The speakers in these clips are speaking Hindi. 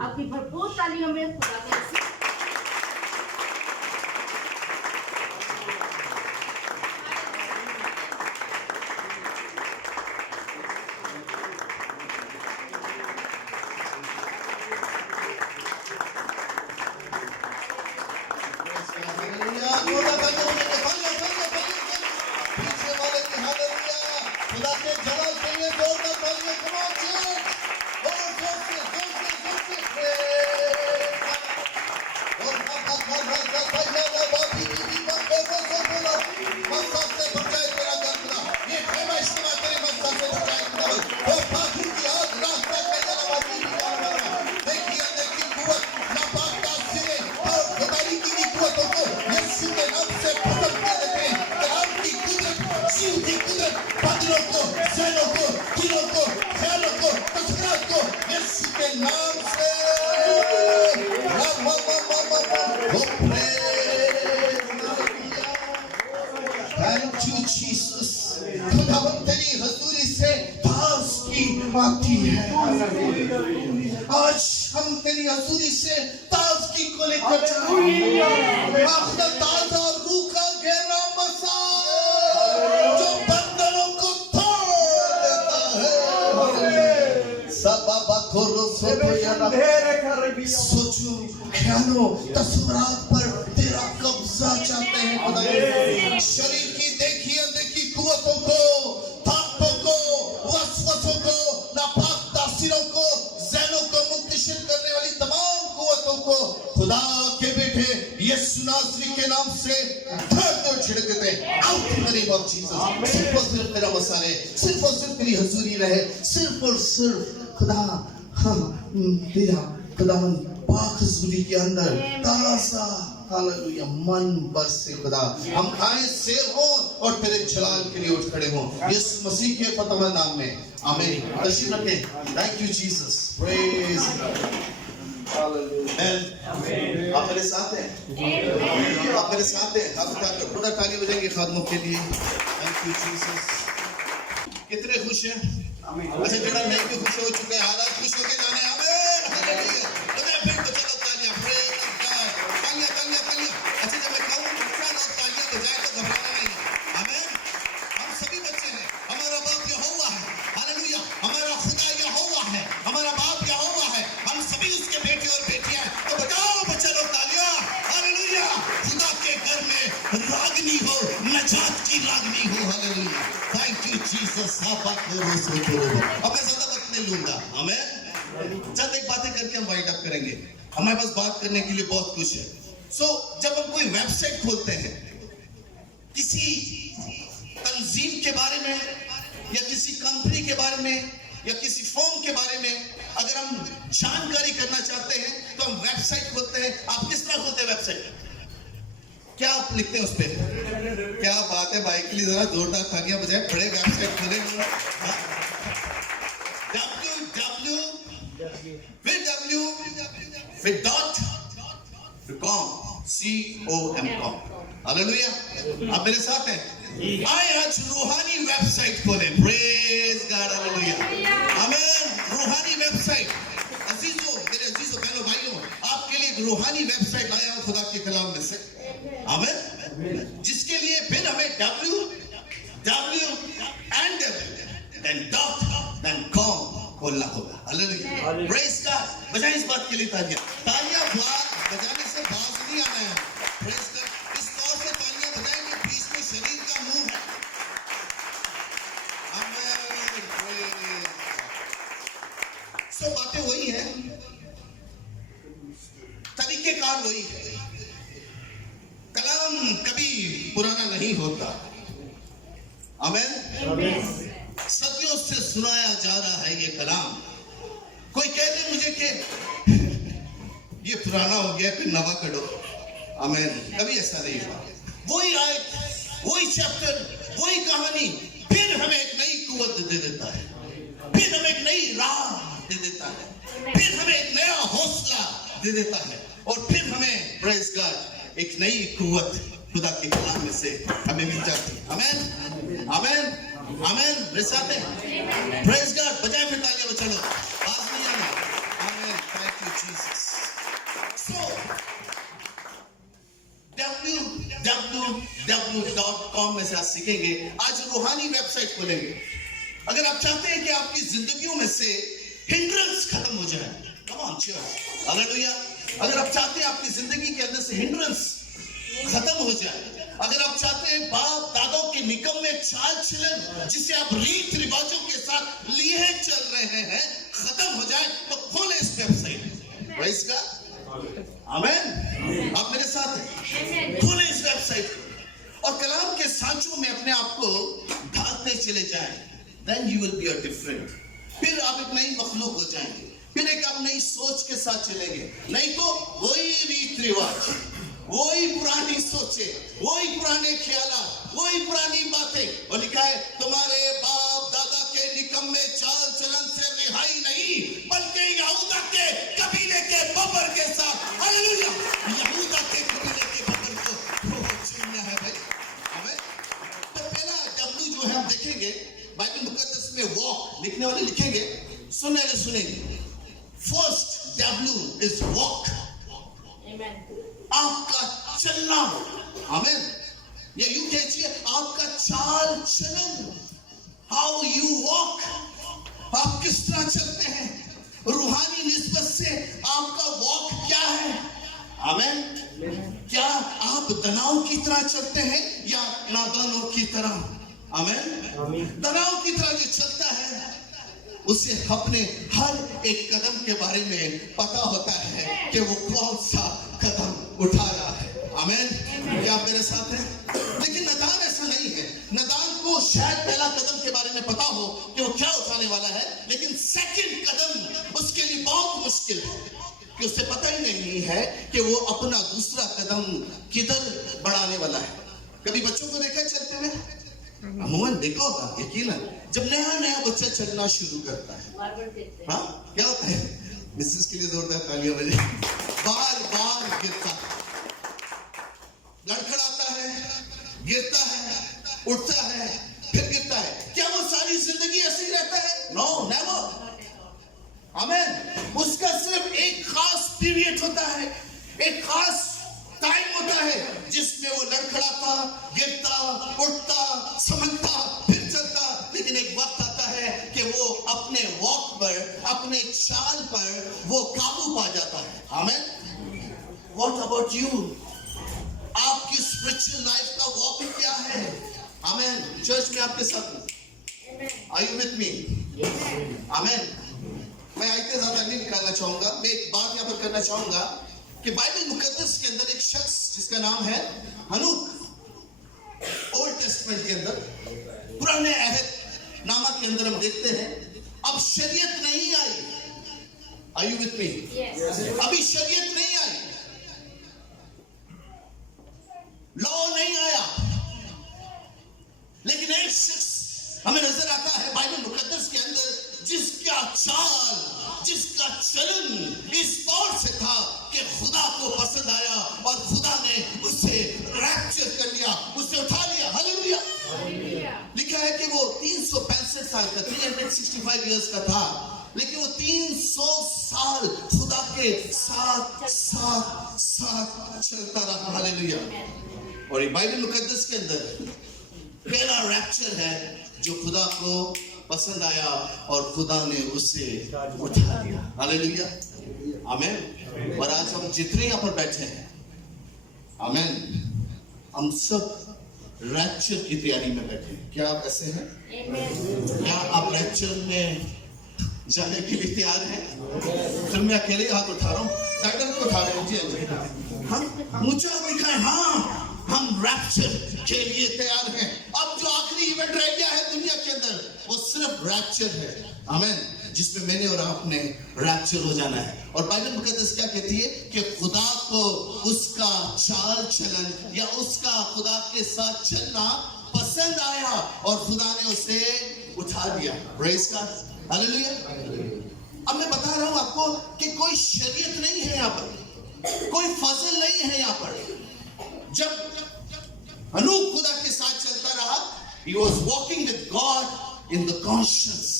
आपकी भरपूर तालियों में खुदा के आती है। आज हम तेरी हजूरी से ताजगी को लेकर ताजा रूह का गहरा मसा जो बंधनों को तोड़ देता है। सोचो ख्यालों तस्वीरात पर तेरा कब्जा चाहते हैं खुदा। शरीर की देखी अनदेखी कुव्वतों को, ताकतों को, वसवसों को, नापाक तासीरों को, ज़हनों को मुंतशिर करने वाली तमाम कुव्वतों को खुदा के बेटे यीशु नासरी के नाम से धड़ छिड़क देते हैं। Out in the name of Jesus. सिर्फ और सिर्फ तेरा मसा रहे, सिर्फ और सिर्फ तेरी हजूरी रहे, सिर्फ और सिर्फ खुदा तेरा खुदावन पाक हजूरी के अंदर ताज़ा हालेलुया मन बरसे खुदा। हम खाएं सेर हो और तेरे जलाल के लिए उठ खड़े हो यीशु मसीह के फतेहमंद नाम में आमीन। तशरीफ रखें। Thank you Jesus. प्रेज आमीन। आप मेरे साथ हैं? आप मेरे साथ हैं? आप खुदा ताली बजाएंगे खादमों के लिए। Thank you Jesus. कितने खुश हैं? अच्छा जरा नहीं भी खुश हो चुके हैं, हालात खुश होके जाने। आमीन हालेलुया। फिर तो चलो तालियां। Praise God. तालियां तालियां तालियां। अच्छा जब मैं कहूं दूसरा लोग तालियां बजाए तो घबराना नहीं है। आमीन। हम सभी बच्चे हैं, हमारा बाप यहोवा है। हालेलुया। हमारा खुदा यहोवा है, हमारा बाप यहोवा है। हम सभी उसके बेटे और बेटियां हैं। तो बजाओ बच्चे लोग तालियां। हालेलुया। खुदा के घर में रागनी हो, नजात की रागनी हो। हालेलुया। Thank you Jesus. अब मैं ज्यादा वक्त नहीं लूंगा। आमीन। चल एक बातें करके हम वाइंड अप करेंगे। हमारे पास बात करने के लिए बहुत कुछ है। जब हम कोई वेबसाइट खोलते हैं किसी तंजीम के बारे में या किसी कंपनी के बारे में या किसी फर्म के बारे में अगर हम जानकारी करना चाहते हैं तो हम वेबसाइट खोलते हैं। आप किस तरह खोलते हैं वेबसाइट? क्या आप लिखते हैं उस पर? क्या बात है भाई के लिए जरा जोरदार तालियां बजाएं। बड़े वेबसाइट खोले www.com आप मेरे साथ हैं? आए आज रूहानी वेबसाइट खोलें। Praise God hallelujah. आमीन। रूहानी वेबसाइट। अजीजों, मेरे अजीजों बहनों भाइयों, आपके लिए एक रूहानी वेबसाइट लाया हूं खुदा के कलाम में से। आमीन। जिसके लिए फिर हमें www.com खोलना होगा। हालेलुया। Praise God. बजाएं इस बात के लिए तालियां। तालियां बजाने से बाज नहीं आना है। Praise God. इस तौर से तालियां बजाएंगे बीच में शरीर का मुंह है। आमीन। सब बातें वही है, तरीकेकार वही है। कलाम कभी पुराना नहीं होता। आमीन। सदियों से सुनाया जा रहा है ये कलाम। कोई कह दे मुझे कि ये पुराना हो गया, फिर नवा करो। आमीन। कभी ऐसा नहीं हुआ। वही आयत, वही चैप्टर, वही कहानी फिर हमें एक नई कुव्वत दे देता है, फिर हमें एक नई राह दे देता है, फिर हमें एक नया हौसला दे देता है और फिर हमें प्रेज गॉड एक नई कुव्वत खुदा के कलाम में से हमें मिल जाती है। आमीन आमीन आमीन। मेरे साथ हैं? Praise God. बजाए फिर तालियां बचा लो। बात नहीं आना। आमीन। Thank you Jesus. .com में से आज सीखेंगे। आज रूहानी वेबसाइट खोलेंगे। अगर आप चाहते हैं कि आपकी जिंदगियों में से हिंड्रेंस खत्म हो जाए, कम ऑन चर्च, हालेलुया। अगर आप चाहते हैं आपकी जिंदगी के अंदर से हिंड्रेंस खत्म हो जाए, अगर आप चाहते हैं बाप दादों के निकम्मे चाल चलन जिसे आप रीत रिवाजों के साथ लिए चल रहे हैं खत्म हो जाए, तो खोले इस वेबसाइट। प्रेज़ गॉड, आमीन। आप मेरे साथ हैं, खोले इस वेबसाइट और कलाम के सांचों में अपने आप को ढालते चले जाएं। Then you will be a different। फिर आप एक नई मखलूक हो जाएंगे, फिर एक आप नई सोच के साथ चलेंगे। नहीं तो वही रीत रिवाज, वही पुरानी सोचे, वही पुराने ख्यालात, वही पुरानी बातें। और लिखा है तुम्हारे बाप दादा के निकम्मे चाल चलन से रिहाई नहीं, बल्कि यहूदा के कबीले के बबर के साथ, हालेलुया, यहूदा के कबीले के बबर को चुनना है भाई। हमें तो पहला W जो है हम देखेंगे बाइबल मुकद्दस में, वॉक लिखने वाले लिखेंगे, सुनने वाले सुनेंगे। फर्स्ट W इज वॉक, आपका चलना, आमीन। या यूं कहिए आपका चाल चलन, हाउ यू वॉक, आप किस तरह चलते हैं। रूहानी निस्बत से आपका वॉक क्या है, आमीन। क्या आप दानव की तरह चलते हैं या नादानों की तरह, आमीन। दानव की तरह जो चलता है उसे अपने हर एक कदम के बारे में पता होता है कि वो कौन सा कदम उठा रहा है, आमीन। क्या आप मेरे साथ हैं? लेकिन नदान ऐसा नहीं है। नदान को शायद पहला कदम के बारे में पता हो कि वो क्या उठाने वाला है, लेकिन सेकंड कदम उसके लिए बहुत मुश्किल है कि उसे पता ही नहीं है कि वो अपना दूसरा कदम किधर बढ़ाने वाला है। कभी बच्चों को देखा चलते हुए, अमूमन देखा होगा यकीनन, जब नया नया बच्चा चलना शुरू करता है, हाँ क्या होता है, मिसेस के लिए जोरदार तालियां बजे, बार बार गिरता है, लड़खड़ाता है, गिरता है, उठता है, फिर गिरता है। क्या वो सारी जिंदगी ऐसे ही रहता है? नो, नेवर, आमीन। उसका सिर्फ एक खास पीरियड होता है, एक खास टाइम होता है जिसमें वो लड़खड़ाता, गिरता, उठता, समझता, फिर चलता। लेकिन एक वक्त आता है कि वो अपने वॉक पर, अपने चाल पर वो काबू पा जाता है, आमीन। What about you? आपकी स्पिरिचुअल लाइफ का वॉक क्या है, आमीन। चर्च में आपके साथ हूं, Are you with me? आमीन। मैं आयते ज्यादा नहीं निकालना चाहूंगा, मैं एक बात यहाँ पर करना चाहूंगा कि बाइबल मुकद्दस के अंदर एक शख्स जिसका नाम है हनूक, ओल्ड टेस्टमेंट के अंदर, पुराने अहद नामा के अंदर हम देखते हैं अब शरीयत नहीं आई। Are you with me? अभी शरीयत नहीं आई, लॉ नहीं आया, लेकिन एक शख्स हमें नजर आता है बाइबल मुकद्दस के अंदर जिसका चाल, जिसका चलन इस तौर से था कि खुदा को पसंद आया और खुदा ने उसे रैप्चर कर लिया, उसे उठा लिया, हालेलुया। लिखा है कि वो 365 साल का, 365 इयर्स का था, लेकिन वो 300 साल खुदा के साथ साथ साथ चलता रहा, हालेलुया। और ये बाइबल मुकद्दस के अंदर पहला रैप्चर है जो खुदा को पसंद आया और खुदा ने उसे उठा लिया, हालेलुया, आमीन। और आज हम जितने यहाँ पर बैठे हैं, आमीन, हम सब रैप्चर की तैयारी में बैठे हैं। क्या आप ऐसे हैं? क्या आप रैप्चर में जाने के लिए तैयार हैं? फिर मैं अकेले हाथ उठा रहा हूँ, टाइटल को उठा रहे हैं जी, हम ऊंचा दिखाएं, हाँ हम रैप्चर के लिए तैयार हैं। अब जो आखिरी इवेंट रह गया है दुनिया के अंदर वो सिर्फ रैप्चर है, आमीन, जिसमें मैंने और आपने रैप्चर हो जाना है। और बाइबल मुकद्दस क्या कहती है कि खुदा को उसका चाल चलन या उसका खुदा के साथ चलना पसंद आया और खुदा ने उसे उठा दिया, प्रेज़ गॉड, हालेलुया। अब मैं बता रहा हूं आपको कि कोई शरीयत नहीं है यहाँ पर, कोई फजल नहीं है यहाँ पर। जब हनूक खुदा के साथ चलता रहा, he was walking with God in the conscience,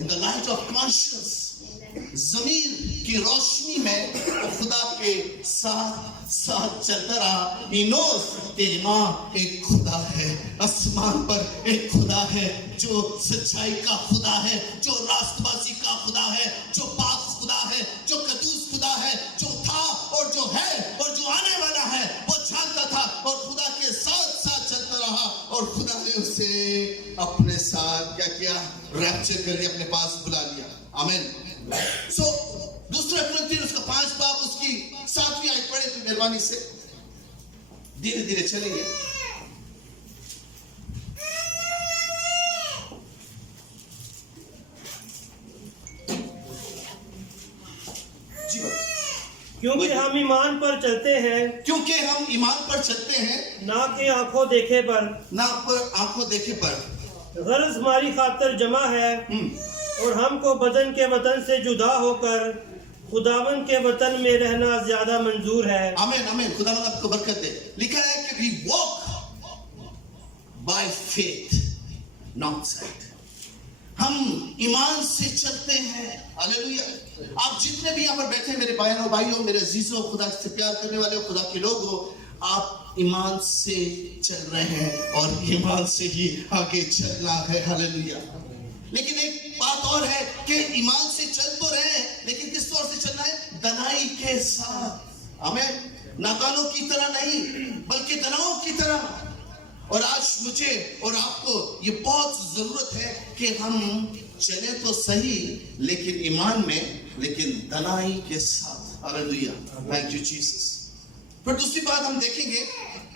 in the light of conscience, ज़मीर की रोशनी में वो खुदा के साथ साथ चलता रहा। He knows तेरी माँ एक खुदा है, आसमान पर एक खुदा है जो सच्चाई का खुदा है, जो रास्तबाजी का खुदा है, जो पाक खुदा है, जो कदूस खुदा है, जो था और जो है और जो आने वाला है। वो जानता था और खुदा के साथ साथ चलता रहा और खुदा ने उसे अपने साथ क्या किया? रैप्चर करके अपने पास बुला लिया। आमीन। सो दूसरा कुरिन्थियन उसका 5 बाब उसकी 7वीं आयत पढ़े तो मेहरबानी से धीरे धीरे चलेंगे। जी बात। क्योंकि हम ईमान पर चलते हैं, क्योंकि हम ईमान पर चलते हैं, ना कि आंखों देखे पर। ना पर आंखों देखे पर। गर्ज हमारी खातिर जमा है और हमको बदन के वतन से जुदा होकर खुदावन के वतन में रहना ज्यादा मंजूर है। आमीन आमीन। खुदावन आपको बरकत दे। लिखा है कि we walk by faith not sight। हम ईमान से चलते हैं। हालेलुया। आप जितने भी यहाँ पर बैठे हैं, मेरे बहनों भाइयों, मेरे अजीजों, खुदा से प्यार करने वाले हो, खुदा के लोग हो, आप ईमान से चल रहे हैं और ईमान से ही आगे चलना है। हालेलुया। लेकिन एक बात और है कि ईमान से चल तो रहे हैं, लेकिन किस तौर से चलना है? दनाई के साथ। हमें नादानों की तरह नहीं, बल्कि दनाओं की तरह। और आज मुझे और आपको ये बहुत जरूरत है कि हम चले तो सही लेकिन ईमान में, लेकिन दनाई के साथ। हालेलुया। Thank you Jesus. फिर दूसरी बात हम देखेंगे,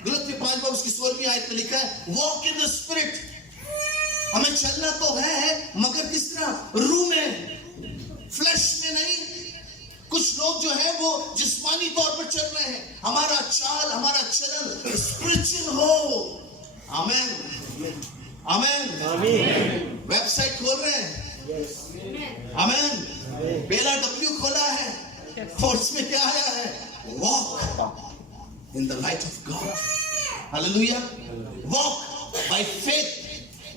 गलतियां 5 बाब उसकी 16वीं आयत में लिखा है वॉक इन द स्पिरिट। हमें चलना तो है मगर किस तरह? रूह में, फ्लैश में नहीं। कुछ लोग जो है वो जिस्मानी तौर पर चल रहे हैं। हमारा चाल, हमारा चलन स्पिरिचुअल हो। आमीन आमीन आमीन। वेबसाइट खोल रहे हैं। आमीन। पहला W खोला है और उसमें क्या आया है? Walk in the light of God. Hallelujah. Walk by faith,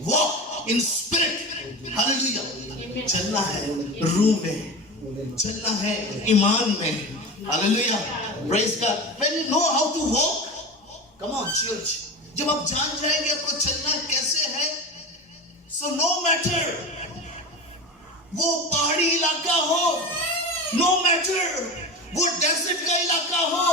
walk in spirit. Hallelujah. चलना है रूह में, चलना है ईमान में। Hallelujah. Praise God. When you know how to walk, come on church, जब आप जान जाएंगे आपको चलना कैसे है, सो नो मैटर वो पहाड़ी इलाका हो, नो मैटर वो डेजर्ट का इलाका हो,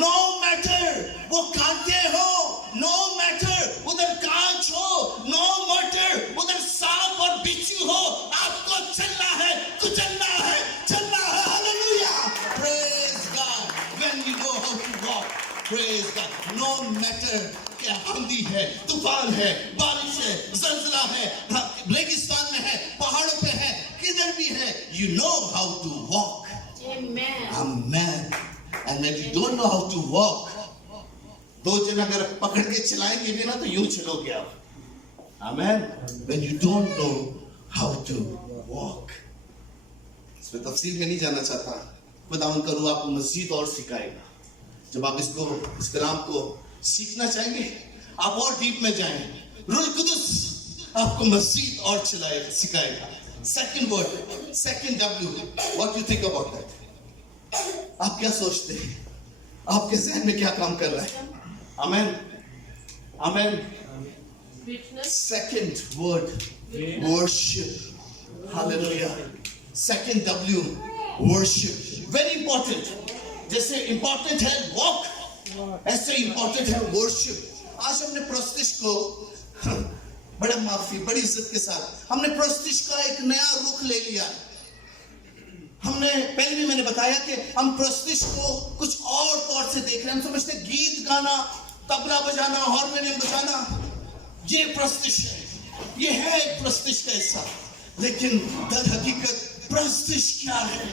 नो मैटर वो कांटे हो, नो मैटर उधर कांच हो, नो मैटर उधर सांप और बिच्छू हो, आपको चलना है, कुचलना है, चलना है। Hallelujah. Praise God. When you know how to walk, praise God, no matter क्या आंधी है, तूफान है, बारिश है, ज़लज़ला है, रेगिस्तान में है, पहाड़ों पे है, किधर भी है, you know how to walk। Amen. Amen. And when you don't know how to walk, 2 जन अगर पकड़ के चलाएंगे भी ना तो यूं चलोगे आप। Amen. When you don't know how to walk, इसमें तफसील में नहीं जाना चाहता। खुदावन का रूह आपको मज़ीद और सिखाएगा। जब आप इसको, इस कलाम को सीखना चाहेंगे, आप और डीप में जाएं, रूह कुदस आपको मज़ीद और सिखाएगा। Second word, second W, what you think about that? आप क्या सोचते हैं? आपके ज़हन में क्या काम कर रहा है? आमीन आमीन। Second word, worship. Hallelujah. Second W, worship. Very important. जैसे इंपॉर्टेंट है वॉक, ऐसे इंपॉर्टेंट है वर्शिप। आज हमने प्रस्तिश को बड़ा माफी, बड़ी इज्जत के साथ हमने प्रस्तिश का एक नया रुख ले लिया। हमने पहले भी मैंने बताया कि हम प्रस्तिश को कुछ और तौर से देख रहे हैं। हम समझते गीत गाना, तबला बजाना, हारमोनियम बजाना ये प्रस्तिश है, ये है एक प्रस्तिश का हिस्सा। लेकिन दर हकीकत प्रस्तिश क्या है?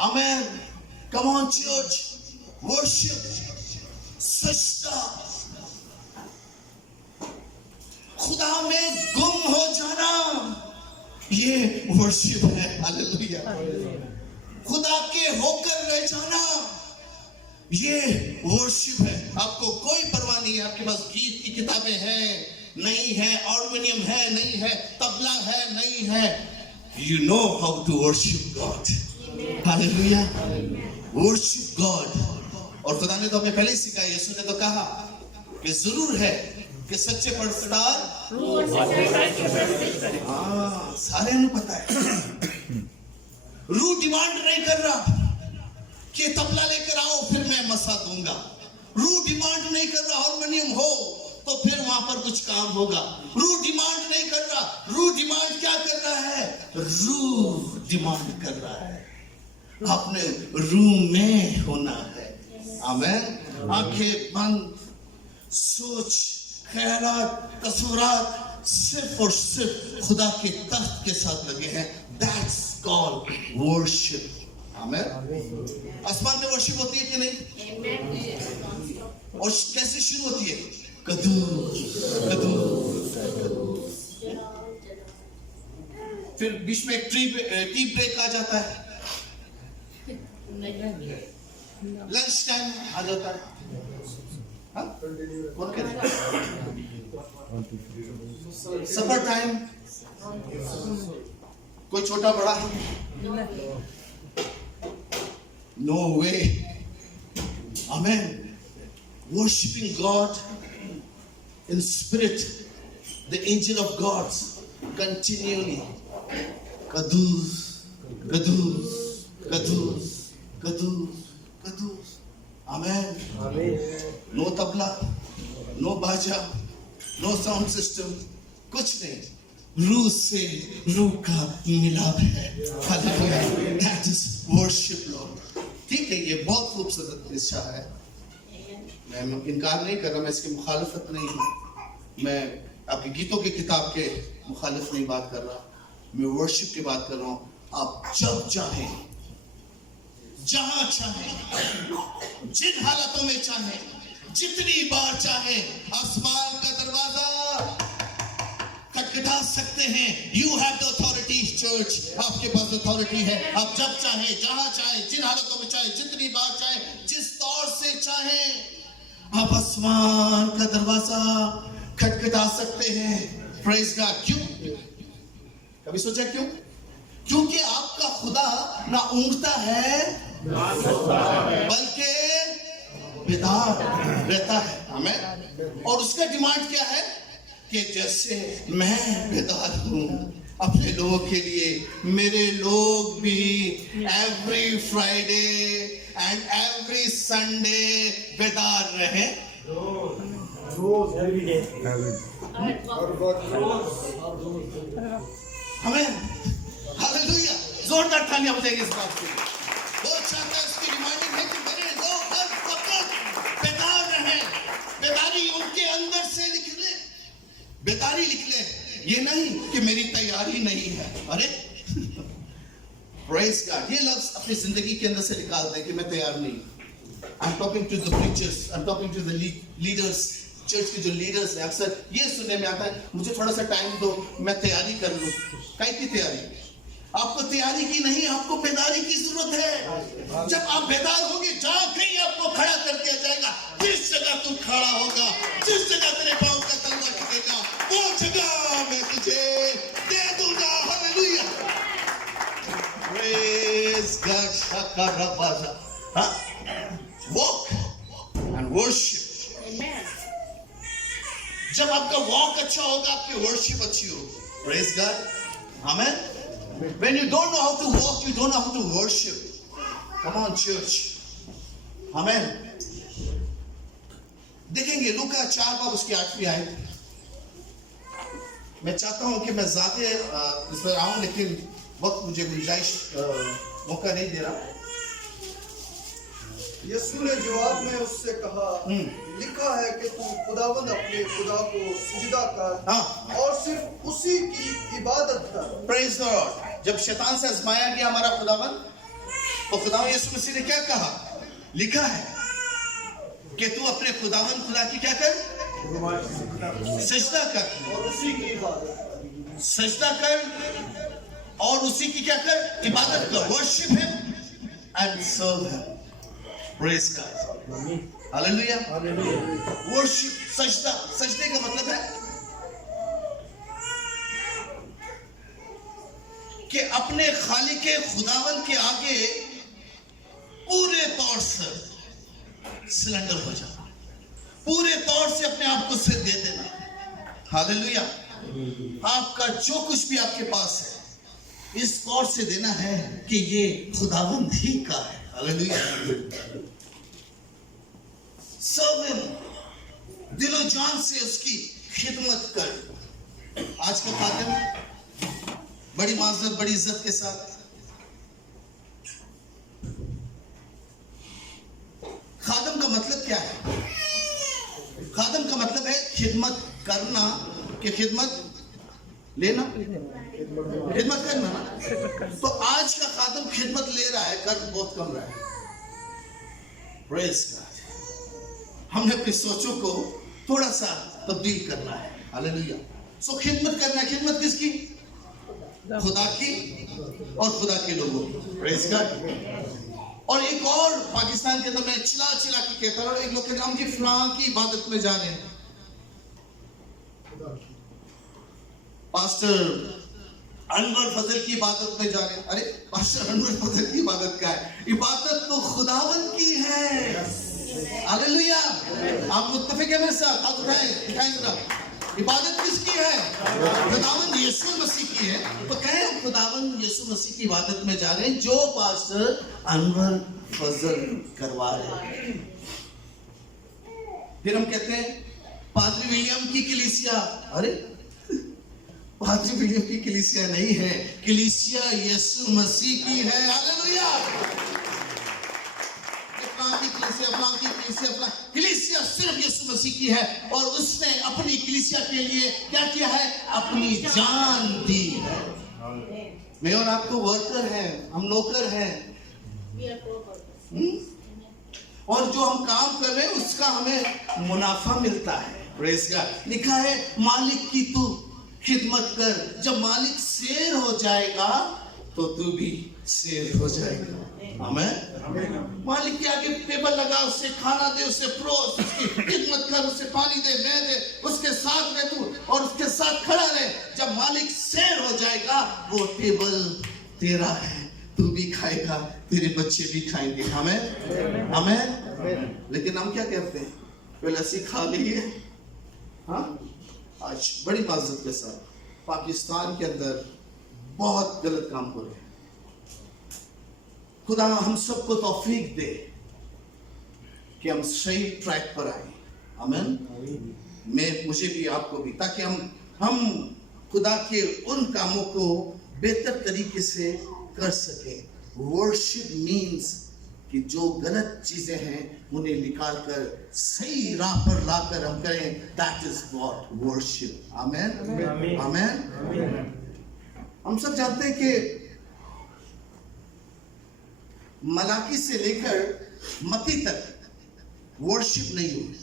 आमीन। कम ऑन चर्च, वर्शिप, सजदा, खुदा में गुम हो जाना, ये वर्शिप है। हालेलुया। खुदा के होकर रह जाना, ये वर्शिप है। आपको कोई परवाह नहीं है, आपके पास गीत की किताबें हैं नहीं है, हारमोनियम है नहीं है, तबला है नहीं है, you know how to worship God। Hallelujah, worship God. और खुदा ने तो हमें पहले ही सिखाया, यीशु ने तो कहा कि जरूर है कि सच्चे परस्तार, हाँ सारे ने पता है। रू डिमांड नहीं कर रहा कि तबला लेकर आओ फिर मैं मसा दूंगा। रू डिमांड नहीं कर रहा हारमोनियम हो तो फिर वहां पर कुछ काम होगा। रू डिमांड नहीं कर रहा। रू डिमांड क्या कर रहा है? रू डिमांड कर रहा है अपने रूम में होना है। आमीन। आंखें बंद, सोच, ख्यालात, तस्वीरात सिर्फ और सिर्फ खुदा के तख्त के साथ लगे हैं। That's called worship. आमीन। आसमान में वर्शिप होती है कि नहीं? और कैसे शुरू होती है? कदूस कदूस। फिर बीच में एक टी ब्रेक आ जाता है, लंच टाइम आ जाता है। हाँ? कौन कह रहा है? सफर टाइम। कोई छोटा बड़ा? नो वे। आमीन। Worshipping God in spirit, the angel of God continually. Kadus, kadus, kadus, kadus, kadus. Amen. No tabla, no baja, no sound system, कुछ नहीं। रूह से रूह का मिलाप है। Hallelujah. That is worship, Lord. ठीक है, ये बहुत खूबसूरत दिशा है। मैं इनकार नहीं कर रहा, मैं इसकी मुखालफत नहीं हूँ। मैं आपकी गीतों की किताब के मुखालिफ नहीं बात कर रहा, मैं वर्शिप की बात कर रहा हूँ। आप जब चाहें, जहां चाहें, जिन हालातों में चाहें, जितनी बार चाहें, आसमान का दरवाजा खटखटा सकते हैं। You have the authority, church. आपके पास अथॉरिटी है। आप जब चाहें, जहां चाहें, जिन हालतों में चाहें, जितनी बार चाहें, जिस तौर से चाहें, आप आसमान का दरवाजा खटखटा सकते हैं। Praise God. क्यों? कभी सोचा क्यों? क्योंकि आपका खुदा ना ऊँघता है बल्कि बेदार रहता है। आमीन। और उसका डिमांड क्या है? कि जैसे मैं बेदार हूँ अपने लोगों के लिए, मेरे लोग भी every Friday and every Sunday बेदार रहे। हमें हालेलुया, जोरदार तालियां बजाएंगे इस बात के लिए। वो चाहता है, उसकी डिमांडिंग है कि मेरे लोग हर वक्त बेदार रहे। बेदारी उनके अंदर से निकले, बेदारी निकले। ये नहीं कि मेरी तैयारी नहीं है। अरे Praise God. ये लफ्ज अपनी जिंदगी के अंदर से निकाल दें कि मैं तैयार नहीं। I'm talking to the preachers, I'm talking to the leaders, church के जो लीडर्स हैं। अक्सर ये सुनने में आता है, मुझे थोड़ा सा टाइम दो, मैं तैयारी कर लूं। काहे की तैयारी? आपको तैयारी की नहीं, आपको बेदारी की जरूरत है। जब आप बेदार होंगे, जहां कहीं आपको खड़ा कर दिया जाएगा, जिस जगह तुम खड़ा होगा, जिस जगह तेरे पांव का तलवा टिकेगा, वो जगह मैं तुझे दे दूंगा। Hallelujah. Praise God. Shakarabaza. Walk and worship. जब आपका वॉक अच्छा होगा, आपकी वर्शिप अच्छी होगी। Praise God. Amen. When you don't know how to walk, you don't know how to worship. Come on, church. Amen. देखेंगे लूका 4 बाब उसकी 8वीं आयत। मैं चाहता हूं कि मैं ज्यादा इस पर आऊं, लेकिन वक्त मुझे गुंजाइश मौका नहीं दे रहा। यीशु ने जवाब में उससे कहा, लिखा है कि तू खुदावंद अपने खुदा को सजदा कर और सिर्फ उसी की इबादत कर। Praise the Lord. जब शैतान से आजमाया गया हमारा खुदावंद, तो खुदावंद यीशु मसीह ने क्या कहा? लिखा है कि तू अपने खुदावंद खुदा की क्या कर? सजदा कर और उसी की इबादत। सजदा कर और उसी की क्या कर? इबादत कर। Worship him and serve him. Praise God. Hallelujah. Worship, सजदा। सजदे का मतलब है कि अपने खालिके खुदावन के आगे पूरे तौर से सिलेंडर हो जाना, पूरे तौर से अपने आप को सिर दे देना। हालेलुया। आपका जो कुछ भी आपके पास है इस तौर से देना है कि ये खुदावंद ही का है। हालेलुया। सर्व हिम, दिलो जान से उसकी खिदमत कर। आज का खादिम बड़ी माजरत बड़ी इज्जत के साथ खादम का मतलब क्या है? खादम का मतलब है खिदमत करना, कि खिदमत लेना, खिदमत करना ना। तो आज का खादम खिदमत ले रहा है, कर बहुत कम रहा है। Praise God. हमने अपनी सोचों को थोड़ा सा तब्दील करना है। हालेलुया। सो खिदमत करना, खिदमत किसकी? खुदा की और खुदा के लोगों की। Praise God. और एक और पाकिस्तान के अंदर मैं चिल्ला चिल्ला के कहता रहा, एक लोग कहते हैं हम की फलां की इबादत में जा रहे हैं, पास्टर अनवर फजल की इबादत में जा रहे हैं। अरे पास्टर अनवर फजल की इबादत क्या है? इबादत तो खुदावन की है। हालेलुया। आप मुत्तफिक है मेरे साथ? हाथ उठाएं जरा। इबादत किसकी है? खुदावन यीशु मसीह की है। तो कहें खुदावन यीशु मसीह की इबादत में जा रहे हैं जो पास्टर अनवर फजल करवा रहे हैं। फिर हम कहते हैं पादरी विलियम की कलीसिया। अरे पादरी विलियम की कलीसिया नहीं है, कलीसिया यीशु मसीह की है। हालेलुया। कलीसिया सिर्फ यीशु मसीह की है और उसने अपनी कलीसिया के लिए क्या किया है? अपनी जान दी है। मैं और आपको वर्कर हैं, हम नौकर हैं, और जो हम काम कर रहे हैं उसका हमें मुनाफा मिलता है। Praise God. लिखा है मालिक की तू खिदमत कर, जब मालिक शेर हो जाएगा तो तू भी शेर हो जाएगा। आमीन। मालिक के आगे टेबल लगा, उसे खाना दे, उसे परोस, उसकी खिदमत कर, उसे पानी दे, मैं दे, उसके साथ रह तू और उसके साथ खड़ा रहे। जब मालिक शेर हो जाएगा वो टेबल तेरा है, तू भी खाएगा, तेरे बच्चे भी खाएंगे। आमीन आमीन। लेकिन हम क्या कहते हैं? पहले ऐसी खा लिए। हाँ, आज बड़ी माजरत के साथ पाकिस्तान के अंदर बहुत गलत काम हो रहे हैं। खुदा हम सबको तौफीक दे कि हम सही ट्रैक पर आए। आमीन। मुझे भी आपको भी, ताकि हम खुदा के उन कामों को बेहतर तरीके से कर सके। वर्शिप मीन्स कि जो गलत चीजें हैं उन्हें निकाल कर सही राह पर लाकर हम करें। That is what worship. आमीन आमीन। हम सब जानते हैं कि मलाकी से लेकर मत्ती तक वर्शिप नहीं हुई,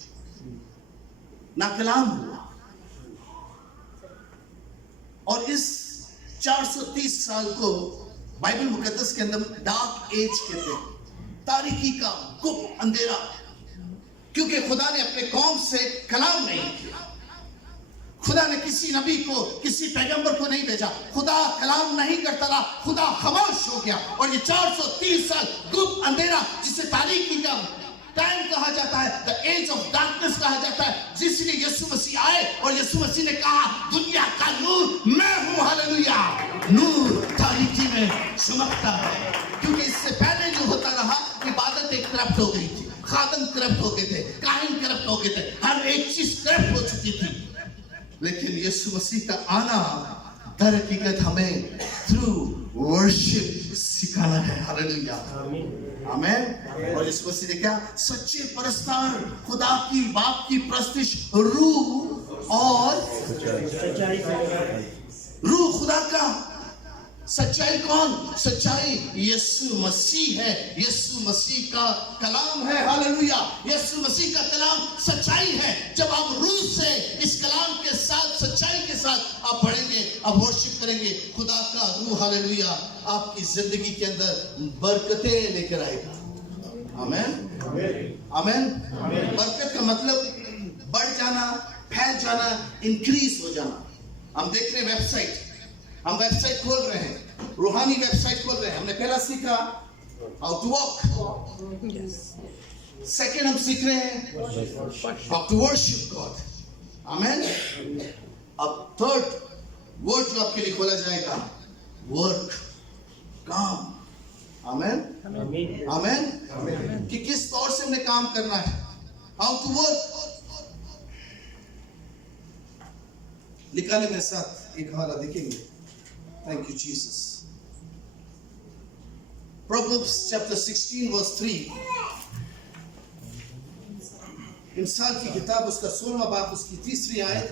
ना कलाम हुआ। और इस 430 साल को बाइबल मुकद्दस के अंदर डार्क एज कहते हैं, तारीकी का गुप्त अंधेरा, क्योंकि खुदा ने अपने कौम से कलाम नहीं किया। खुदा ने किसी नबी को, किसी पैगंबर को नहीं भेजा। खुदा कलाम नहीं करता रहा, खुदा खामोश हो गया। और ये 430 साल गुप्त अंधेरा, जिसे तारीकी का टाइम कहा जाता है, द एज ऑफ डार्कनेस कहा जाता है, जिसने यीशु मसीह आए और यीशु मसीह ने कहा दुनिया का नूर मैं हूं। हालेलुया। नूर तारीकी में चमकता है। क्योंकि इससे पहले जो होता रहा, इबादत एक करप्ट हो गई थी, खादम करप्ट हो गए थे, काहिन करप्ट हो गए थे, हर एक चीज करप्ट हो चुकी थी। लेकिन यीशु मसीह का आना दर हकीकत हमें थ्रू वर्शिप सिखाना है। हालेलुया आमीन। और यीशु मसीह ने क्या? सच्चे परस्तार खुदा की बाप की प्रस्तिश रूह और रूह खुदा का। सच्चाई कौन? सच्चाई यीशु मसीह है, यीशु मसीह का कलाम है। हालेलुया। यीशु मसीह का कलाम सच्चाई है। जब आप रूह से इस कलाम के साथ, सच्चाई के साथ आप बढ़ेंगे, आप वर्शिप करेंगे, खुदा का रूह हालेलुया आपकी जिंदगी के अंदर बरकतें लेकर आएगा। आमीन आमीन। बरकत का मतलब बढ़ जाना, फैल जाना, इंक्रीज हो जाना। हम देख रहे हैं वेबसाइट, हम वेबसाइट खोल रहे हैं, रूहानी वेबसाइट खोल रहे हैं। हमने पहला सीखा हाउ टू वॉक, सेकंड हम सीख रहे हैं हाउ टू वर्शिप गॉड, आमेन। अब थर्ड वर्ड जो आपके लिए खोला जाएगा, वर्क, काम, आमेन आमेन। कि किस तौर से हमने काम करना है, हाउ टू वर्क। लिखा है मेरे साथ, एक हवाला देखेंगे। Thank you Jesus. Proverbs chapter 16 verse 3, इंसान की किताब उसका 16वां बाब उसकी 3री आयत।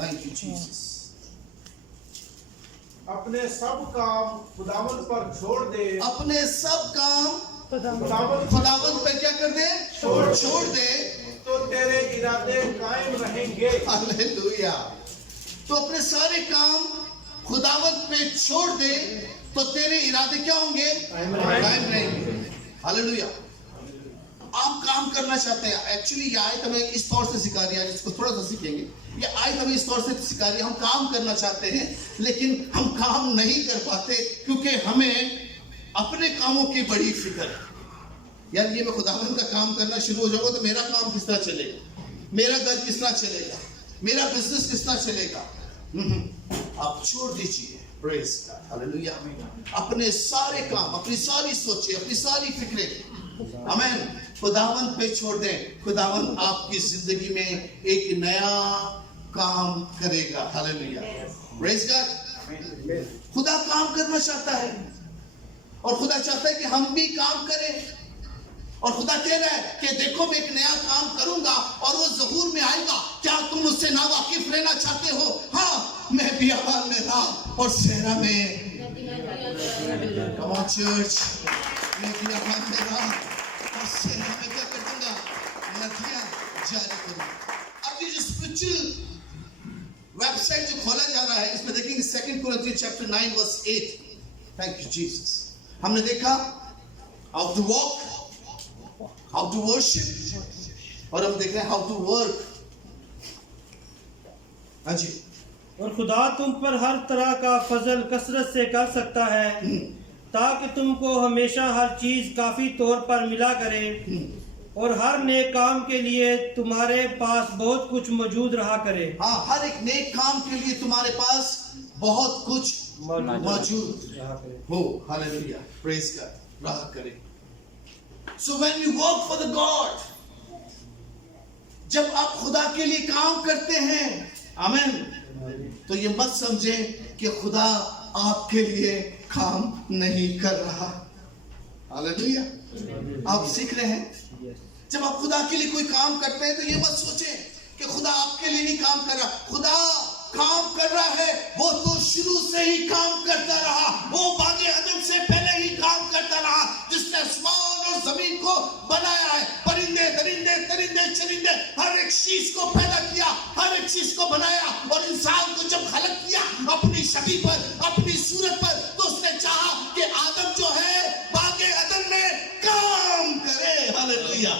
Thank you Jesus. अपने सब काम खुदावंद पर छोड़ दे, अपने सब काम खुदावंद खुदावंद पे क्या कर दे, छोड़ दे, तो तेरे इरादे कायम रहेंगे। हालेलुया। तो अपने सारे काम खुदावंद पे छोड़ दे तो तेरे इरादे क्या होंगे, कायम रहेंगे। हालेलुया। आप काम करना चाहते हैं, एक्चुअली ये आयत हमें इस तौर से सिखा रही है, इसको थोड़ा सा सीखेंगे। ये आयत हमें इस तौर से सिखा रही है, हम काम करना चाहते हैं लेकिन हम काम नहीं कर पाते क्योंकि हमें अपने कामों की बड़ी फिक्र है। यार ये मैं खुदावंद का काम करना शुरू हो जाऊंगा तो मेरा काम किस तरह चलेगा, मेरा घर किस तरह चलेगा, मेरा बिजनेस किस तरह चलेगा। आप छोड़ दीजिए, प्रेज गॉड, हालेलुया। अपने सारे काम, अपनी सारी सोचें, अपनी सारी फिक्रें, आमीन, खुदावंद पे छोड़ दें। खुदावंद आपकी जिंदगी में एक नया काम करेगा। Hallelujah, praise God. खुदा काम करना चाहता है और खुदा चाहता है कि हम भी काम करें। और खुदा कह रहा है कि देखो मैं एक नया काम करूंगा और वो ज़हूर में आएगा। क्या तुम मुझसे ना वाकिफ रहना चाहते हो? हाँ, मैं बियाबान में राह और सहरा में, कम ऑन चर्च, मैं बियाबान में राह और सहरा में क्या कर दूंगा, नदियां जारी करूंगा। अब ये जो स्पिरिचुअल वेबसाइट जो खोला जा रहा है, इसमें देखेंगे 2 Corinthians chapter 9 verse 8। Thank you Jesus. हमने देखा how to walk, how to worship, और हम देख रहे हैं हाउ टू वर्क। हाँ जी। और खुदा तुम पर हर तरह का फजल कसरत से कर सकता है ताकि तुमको हमेशा हर चीज काफी तौर पर मिला करे और हर नेक काम के लिए तुम्हारे पास बहुत कुछ मौजूद रहा करे। हाँ, हर एक नेक काम के लिए तुम्हारे पास बहुत कुछ मौजूद हो। हालेलुया, प्रेज गॉड, रहा करे। So when you work for the God, जब आप खुदा के लिए काम करते हैं, आमीन, तो ये मत समझें कि खुदा आपके लिए काम नहीं कर रहा। हालेलुया, आप सीख रहे हैं। जब आप खुदा के लिए कोई काम करते हैं तो ये मत सोचें कि खुदा आपके लिए नहीं काम कर रहा। खुदा काम कर रहा है, वो तो शुरू से ही काम करता रहा। वो बागे अदम से पहले ही काम करता रहा, जिसने आसमान और जमीन को बनाया है, परिंदे, दरिंदे, परिंदे, चरिंदे, हर एक चीज को पैदा किया, हर एक चीज को बनाया। और इंसान को जब खलक किया अपनी शक्ल पर, अपनी सूरत पर, तो उसने चाहा कि आदम जो है बागे अदम में काम करे। हालेलुया।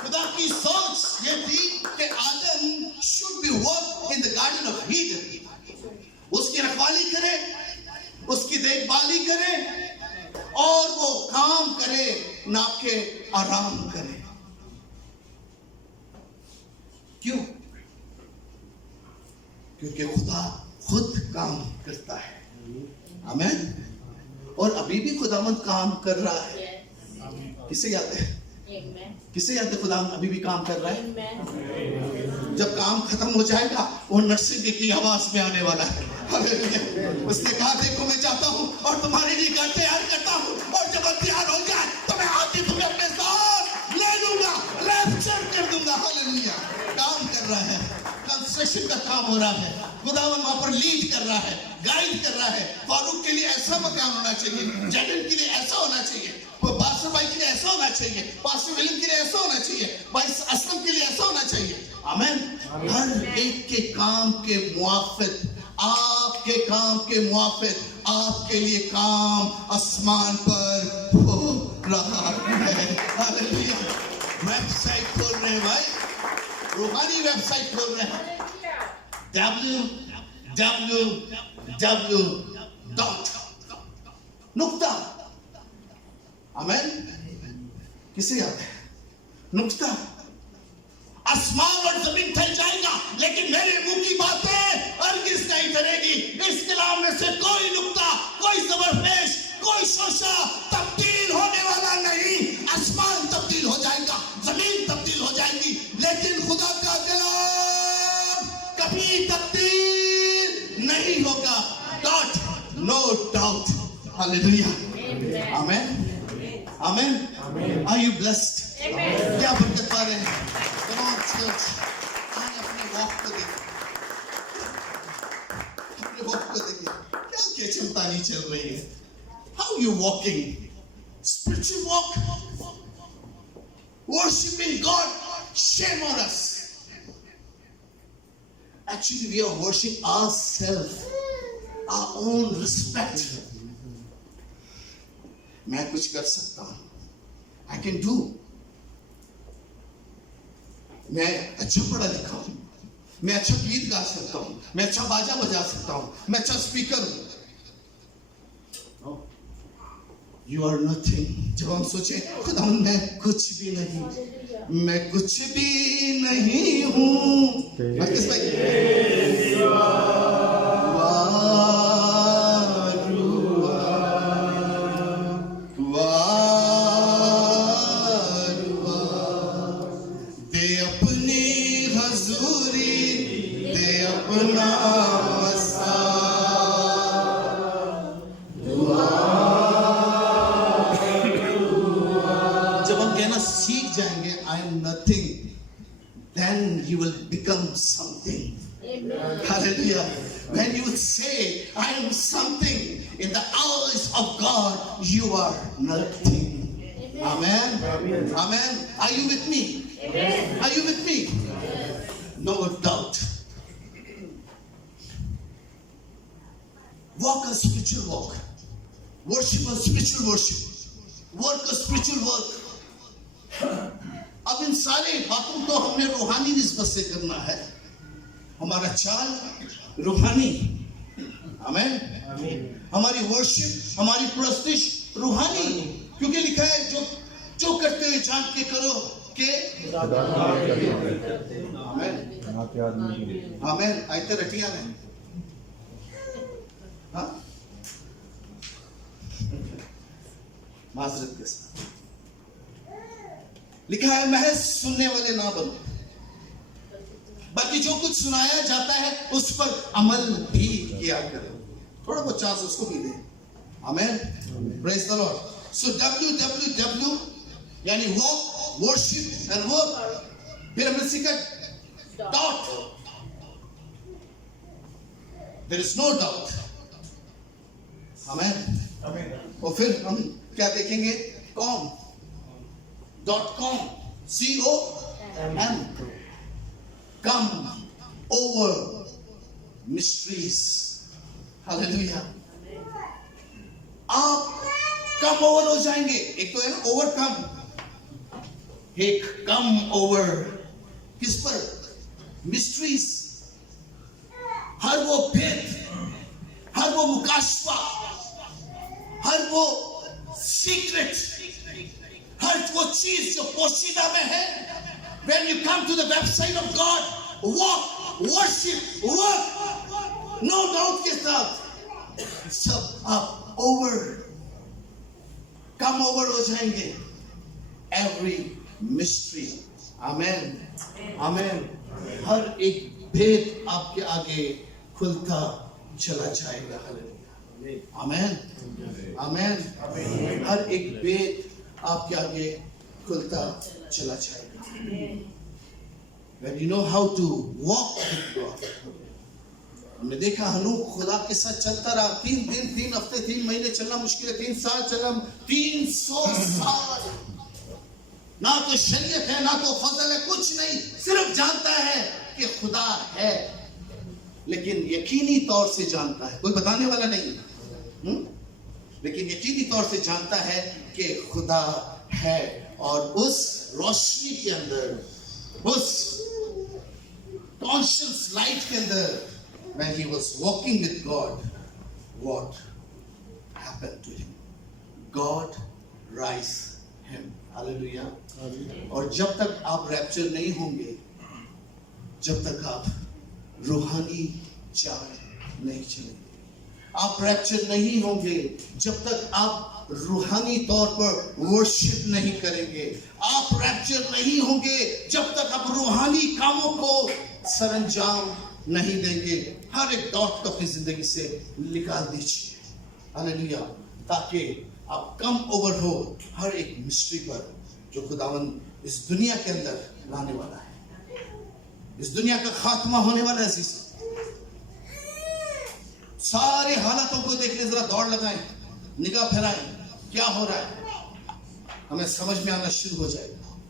खुदा की सोच ये थी कि Adam should be work in the garden of Eden, उसकी रखवाली करे, उसकी देखभाली करे और वो काम करे, ना के आराम करे। क्यों? क्योंकि खुदा खुद काम करता है। आमीन। और अभी भी खुदावंद काम कर रहा है। किसे याद है? किसे याद है खुदा अभी भी काम कर रहा है? जब काम खत्म हो जाएगा वो नरसिंह की आवाज में आने वाला है। उसने कहा देखो मैं जाता हूँ और तुम्हारे लिए घर तैयार करता हूँ, और जब तैयार हो जाए तो मैं आके तुम्हें अपने साथ ले लूंगा, रैप्चर कर दूंगा। हालेलुया। काम कर रहा है, कंस्ट्रक्शन का काम हो रहा है, खुदावन वहां पर लीड कर रहा है, गाइड कर रहा है। फारूक के लिए ऐसा मकान होना चाहिए, जैनन के लिए ऐसा होना चाहिए, पास्टर भाई के लिए ऐसा होना चाहिए, पास्टर विलियम के लिए ऐसा होना चाहिए, भाई असलम के लिए ऐसा होना चाहिए। आमीन। हर एक के काम के मुआफिक, आपके काम के मुआफिक आपके लिए काम आसमान पर हो रहा है। हालेलुया। वेबसाइट खोल रहे हैं भाई, रूहानी वेबसाइट खोल रहे हैं। www. नुक्ता. आमेन. किसे याद है? नुक्ता. आसमान और जमीन टल जाएगा लेकिन मेरे मुंह की बातें हरगिज़ नहीं टलेगी. इस कलाम में से कोई नुक्ता, कोई ज़बरपेश, कोई शोशा तब्दील होने वाला नहीं. आसमान तब्दील हो जाएगा, जमीन तब्दील हो जाएगी, लेकिन खुदा का कलाम कभी तब्दील नहीं होगा. Dot, no doubt. Hallelujah. Amen. Amen. Are you blessed? क्या बरकत पा रहे हैं? Come on, church. आज अपने वॉक को देखिए. अपने वॉक को देखिए. क्या चेचनतानी चल रही है? How you walking? Spiritual walk. Worshiping God. Shame on us. Actually, we are worshiping ourselves, our own respect. मैं कुछ कर सकता हूं. I can do. मैं अच्छा पढ़ा लिखा हूं, मैं अच्छा गीत गा सकता हूं, मैं अच्छा बाजा बजा सकता हूं, मैं अच्छा स्पीकर हूं. You are nothing. जब हम सोचे खुदा मैं कुछ भी नहीं, मैं कुछ भी नहीं हूं. किस भाई? Then you will become something. Amen. Hallelujah. When you say, I am something, in the eyes of God, you are nothing. Amen. Amen. Amen. Are you with me? Amen. Are you with me? Yes. No doubt. Walk a spiritual walk. Worship a spiritual worship. Work a spiritual work. अब इन सारे बातों को हमने रूहानी निस्बत से करना है. हमारा चाल रूहानी. आमीन. हमारी वर्शिप, हमारी प्रस्तुति रूहानी. क्योंकि लिखा है जो करते हुए जान के करो के आमीन. आमीन. आयते रटिया ने माजरत के साथ लिखा है, महज सुनने वाले ना बनो, बल्कि जो कुछ सुनाया जाता है उस पर अमल भी किया करो. थोड़ा बहुत चांस उसको भी दे. Amen. Praise the Lord. So www यानी वॉक, वर्शिप एंड वर्क. फिर हमने सीखा dot. There is no doubt. Amen. और फिर हम क्या देखेंगे? Com. .com. C-O-M. Come over mysteries. Hallelujah. आप कम ओवर हो जाएंगे. एक तो है ना ओवरकम, एक कम ओवर. किस पर? मिस्ट्रीज. हर वो भेद, हर वो मुकाशफा, हर वो सीक्रेट, हर वो चीज जो पोशीदा में है. When you come to the website of God, walk, worship, work, no doubt के साथ सब आप over, come over हो जाएंगे. Every mystery. Amen. Amen. हर एक भेद आपके आगे खुलता चला जाएगा. Amen. Amen. हर एक भेद आपके आगे खुलता चला जाएगा. When you know how to walk with God. हमने देखा हनूक खुदा के साथ चलता रहा. 3 दिन, 3 हफ्ते, 3 महीने चलना मुश्किल है. 3 साल चला. 300 साल. ना तो शरीयत है, ना तो फजल है, कुछ नहीं. सिर्फ जानता है कि खुदा है, लेकिन यकीनी तौर से जानता है. कोई बताने वाला नहीं. लेकिन यकीनी तौर से जानता है कि खुदा है. और उस रोशनी के अंदर, उस कॉन्शियस लाइट के अंदर when he was walking with God, what happened to him? God raised him. Hallelujah. और जब तक आप रैप्चर नहीं होंगे, जब तक आप रूहानी चाल नहीं चलेंगे, आप रैप्चर नहीं होंगे जब तक आप रूहानी तौर पर वर्शिप नहीं करेंगे, आप रैप्चर नहीं होंगे जब तक आप रूहानी कामों को सरंजाम नहीं देंगे। हर एक डॉट को अपनी जिंदगी से निकाल दीजिए, हालेलुया, ताकि आप कम ओवर हो हर एक मिस्ट्री पर जो खुदावंद इस दुनिया के अंदर लाने वाला है। इस दुनिया का खात्मा होने वाला है। सारे हालातों को देखने जरा दौड़ लगाएं, निगाह फैलाएं, क्या हो रहा है, हमें समझ में आना शुरू हो जाएगा।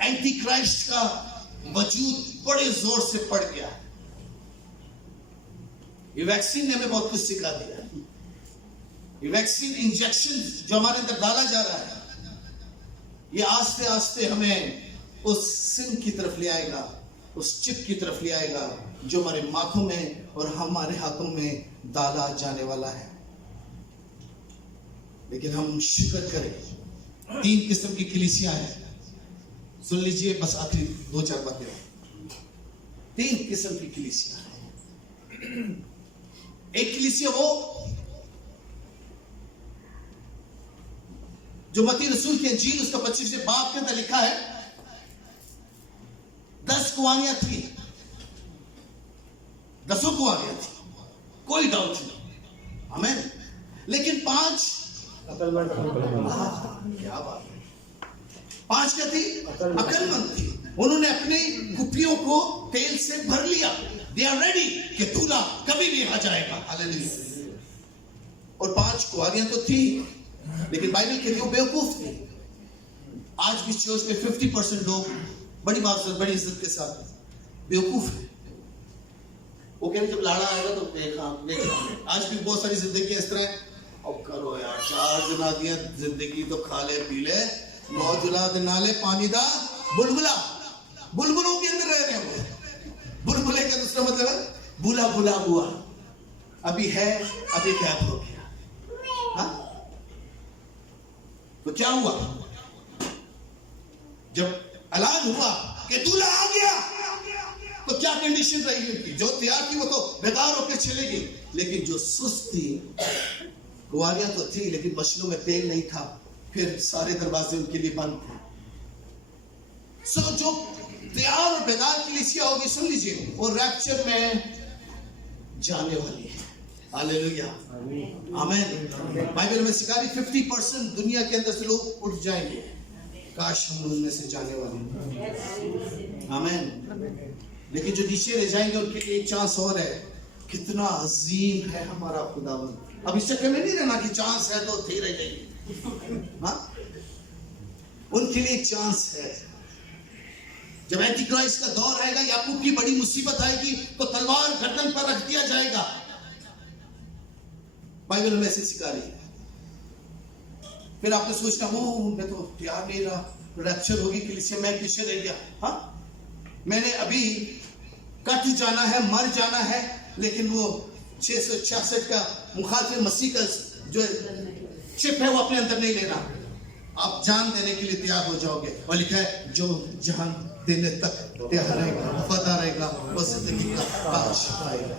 एंटी क्राइस्ट का वजूद बड़े जोर से पड़ गया है। ये वैक्सीन ने हमें बहुत कुछ सिखा दिया है। ये वैक्सीन इंजेक्शन जो हमारे अंदर डाला जा रहा है, ये आस्ते आस्ते हमें उस सिन की तरफ ले आएगा, उस चिप की तरफ ले आएगा जो हमारे माथों में और हमारे हाथों में डाला जाने वाला है। लेकिन हम शुक्र करें, 3 किस्म की कलीसिया है। सुन लीजिए, बस आखिरी 2-4 बातें। 3 किस्म की कलीसिया है। एक कलीसिया वो जो मत्ती रसूल की इंजील उसका 25वें बाब के अंदर लिखा है, 10 कुंवारियां थी, 10 कुंवारियां थी, कोई डाउट नहीं, आमीन। लेकिन 5 क्या बात है, 5 क्या थी? अकलमंद थी। उन्होंने अपनी कुप्पियों को तेल से भर लिया। दे आर रेडी कि दूल्हा कभी भी आ जाएगा, हालेलुया। और 5 कुंवारियां तो थी, लेकिन बाइबल कहती है वो बेवकूफ थे। आज भी चर्च में 50% लोग बड़ी बात से, बड़ी इज्जत के साथ बेवकूफ है। वो कह रहे जब लाड़ा आएगा तो देखा। आज भी बहुत सारी जिंदगी इस तरह है, अब करो यार, 4 दिन दिया जिंदगी तो खा ले पी ले, 9 जुला ना ले पानी दा बुलबुला, बुलबुलों के अंदर रह रहे हैं। बुलबुले का दूसरा मतलब है बुला बुला हुआ, अभी है अभी गायब हो गया। हाँ? तो क्या हुआ जब ऐलान हुआ कि दूल्हा आ गया, तो क्या कंडीशन रही उनकी? जो तैयार थी वो तो बेकार होकर चले गई, लेकिन जो सुस्त थी, कुंवारियां तो थी लेकिन मछलियों में तेल नहीं था, फिर सारे दरवाजे उनके लिए बंद थे। जो तैयार और बेदार कलीसिया होगी, सुन लीजिए, वो रैप्चर में जाने वाली है। हालेलुया, आमीन। बाइबल में सिखा रही 50% दुनिया के अंदर से लोग उठ जाएंगे। काश हम उनमें से जाने वाले, आमीन। लेकिन जो नीचे रह जाएंगे उनके लिए एक चांस और है। कितना अजीम है हमारा खुदावंद। अब इस चक्कर में नहीं रहना कि चांस है तो थे रह जाएंगे। हाँ, उनके लिए एक चांस है। जब एंटी क्राइस्ट का दौर आएगा, याकूब की बड़ी मुसीबत आएगी, तो तलवार गर्दन पर रख दिया जाएगा। बाइबल में ऐसे सिखा रही है। फिर आपने सोचना, वो मैं तो तैयार नहीं रहा, रैप्चर होगी कलीसिया, मैं पीछे रह गया। हाँ, मैंने अभी कट जाना है, मर जाना है, लेकिन वो 666 का मुखालिफ मसीह का जो चिप है वो अपने अंदर नहीं लेना। आप जान देने के लिए तैयार हो जाओगे। और लिखा है जो जान देने तक तैयार रहेगा, वफादार रहेगा, वो जिंदगी का बादशाह पाएगा।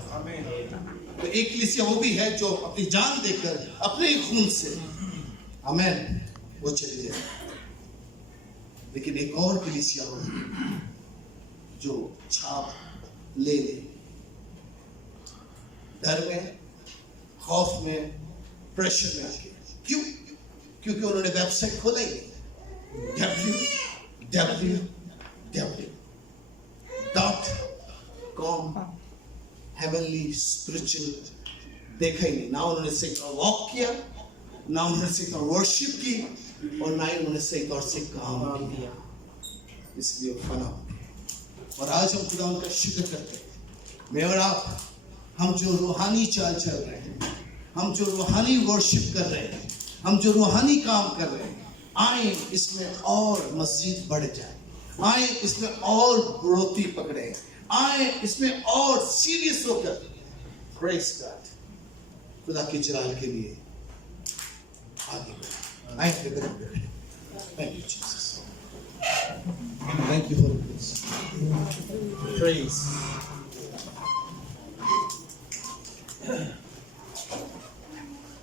तो एक कलीसिया वो भी है जो अपनी जान देकर अपने खून से, आमीन, वो चली जाए। लेकिन एक और कलीसिया होगी जो छाप ले ले, डर में, खौफ में, प्रेशर में आके। क्यों? क्योंकि उन्होंने वेबसाइट खोला ही www.com हेवनली स्पिरिचुअल देखा ही नहीं। ना उन्होंने सही तौर वॉक किया, ना उन्होंने सही तौर वर्शिप की, और ना ही उन्होंने सही तौर से काम किया, इसलिए फना। और आज हम खुदा उनका शुक्र करते हैं। मैं और आप, हम जो रूहानी चाल चल रहे हैं, हम जो रूहानी वर्शिप कर रहे हैं, हम जो रूहानी काम कर रहे हैं, आए इसमें और मजीद बढ़ जाए, आए इसमें और बढ़ोतरी पकड़े, आए इसमें और सीरियस होकर प्रेज गॉड, खुदा के जलाल के लिए आगे बढ़े। आए थे कदम पे खड़े। Thank you Jesus, thank you Holi spirit, praise